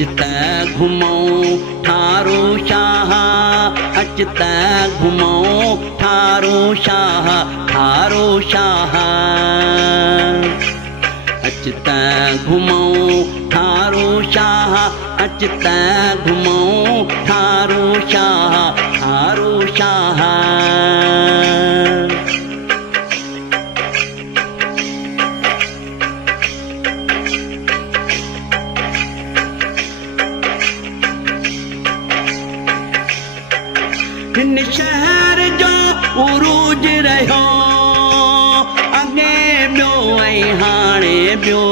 अचत घुमो ठारो शाह, अचत घुमो ठारो शाह, ठारो शाह। अचत घुमो ठारो शाह, अचत घुमो ठारो शाह, ठारो शाह। हिन शहर जो उरूज रहियो अगे ॿियो ऐं हाणे ॿियो,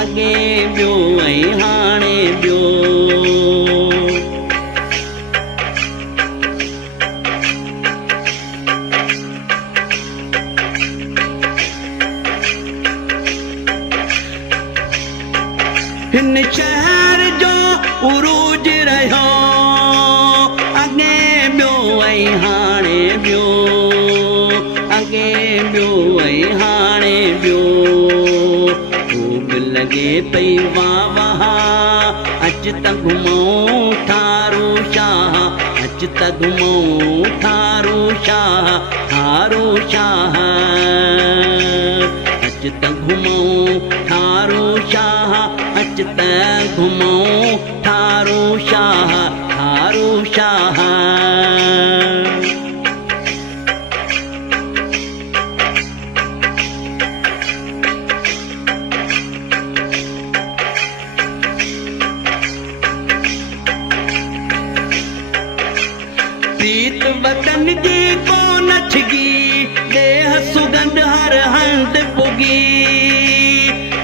अगे ॿियो ऐं हाणे ॿियो। हिन शहर जो उरूज रहियो अगे ॿियो ऐं हाणे ॿियो, अगे ॿियो ऐं हाणे ॿियो। खूब लॻे पई वाह वाह, अच त घुमो ठारो शाह, अच त घुमो ठारो शाह, ठारो शाह। अच त घुमो ठारो शाह, अच त घुमो ठारो शाह, ठारो शाह। प्रीत वतन जी को नछगी, देह सुगंध हर हंध पुगी,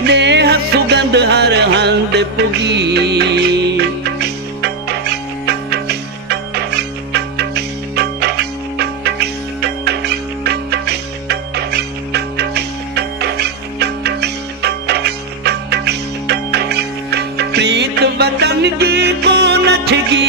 देह सुगंध हर हंध पुगी। प्रीत वतन जी को नछगी,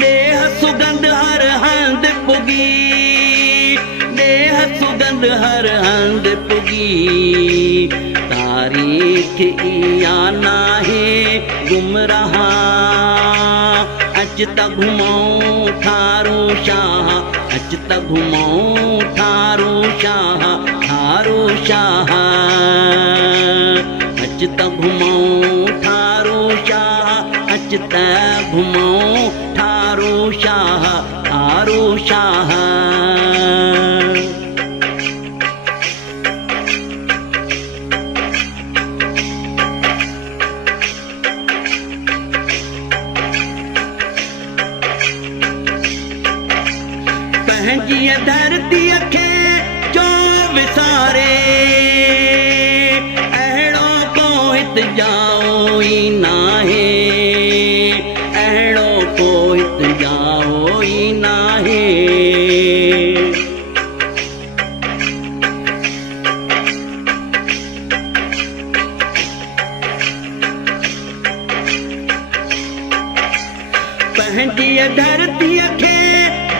देह सुगंध हर हंध पुगी, देह सुगंध हर हंध पुगी। तारीख इया नाहे गुमराह, अच त घुमो ठारो शाह, अच त घुमो ठारो शाह, ठारो शाह। अच त घुमो ठारो शाह, अच त घुमो ठारो शाह, ठारो शाह। पंहिंजी धरतीअ खे जो विसारे, अहिड़ो को हित जाओ ई नाहे, अहिड़ो को हित जाओ ई नाहे। पंहिंजी धरतीअ खे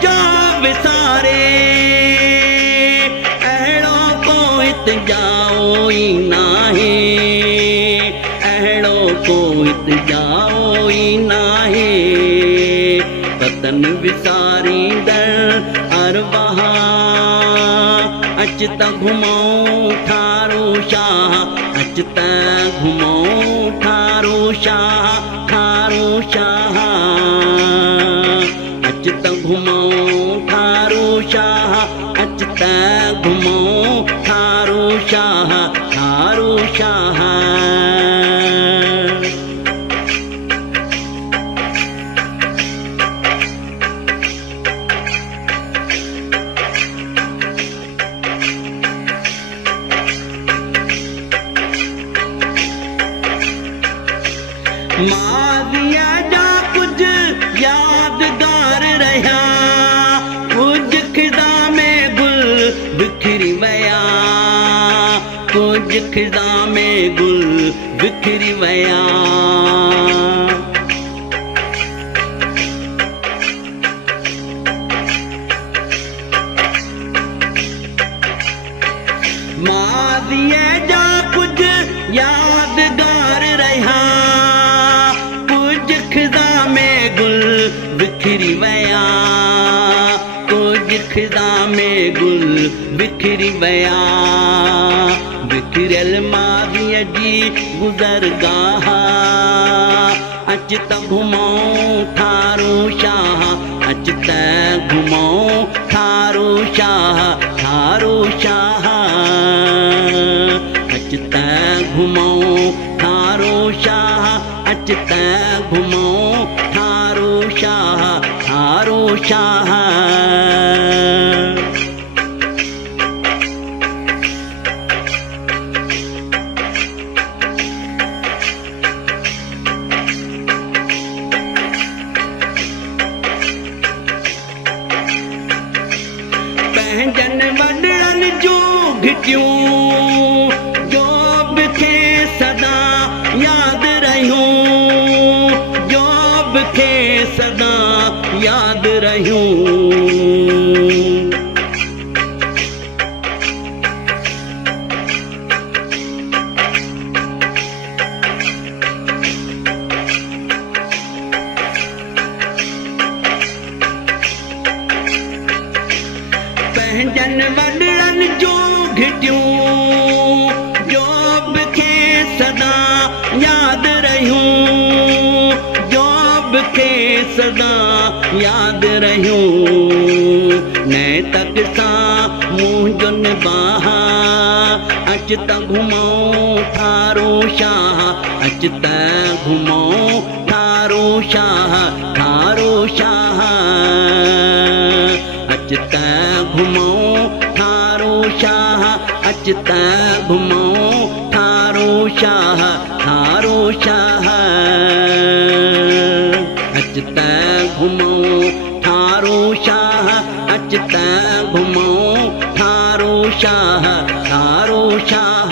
जो विसारे, अहिड़ो को हित जाओ ई नाहे, अहिड़ो को हित जाओ ई नाहे। वतन विसारींदड़ अरवाह, अच त घुमो ठारो शाह, अच त घुमो ठारो शाह, ठारो शाह। अच त घुमो ठारो शाह, अच त घुमो ठारो शाह, ठारो शाह। माज़ीअ जा कुछ यादगार रहिया, कुछ खिज़ा में गुल बिखरी वया, कुछ खिज़ा में गुल बिखरी वया। माज़ीअ जा कुछ यादगार रहिया, फिज़ा में गुल बिखरी विया बिखरियल माज़ीअ जी गुज़रगाह अच त घुमऊं थारू शाह अच त घुमऊं थारू शाह थारू शाह अच त घुमऊं थारू शाह अच त घुमऊं थारू शाह थारू शाह पंहिंजन वॾड़नि जूं घिटियूं जो बि खे सदा यादि रहियूं जो बि खे सदा यादि रहियूं पंहिंजन वॾड़नि जूं घिटियूं जो बि खे सदा यादि रहियूं जो बि खे सदा यादि रहियूं नए तक सां मुंहिंजो निबाह अच त घुमऊं थारू शाह अच त घुमऊं थारू शाह थारू शाह अच त घुमऊं थारू शाह अच त घुमऊं थारू शाह थारू शाह अच त घुमऊं थारू शाह अच त घुमऊं थारू शाह थारू शाह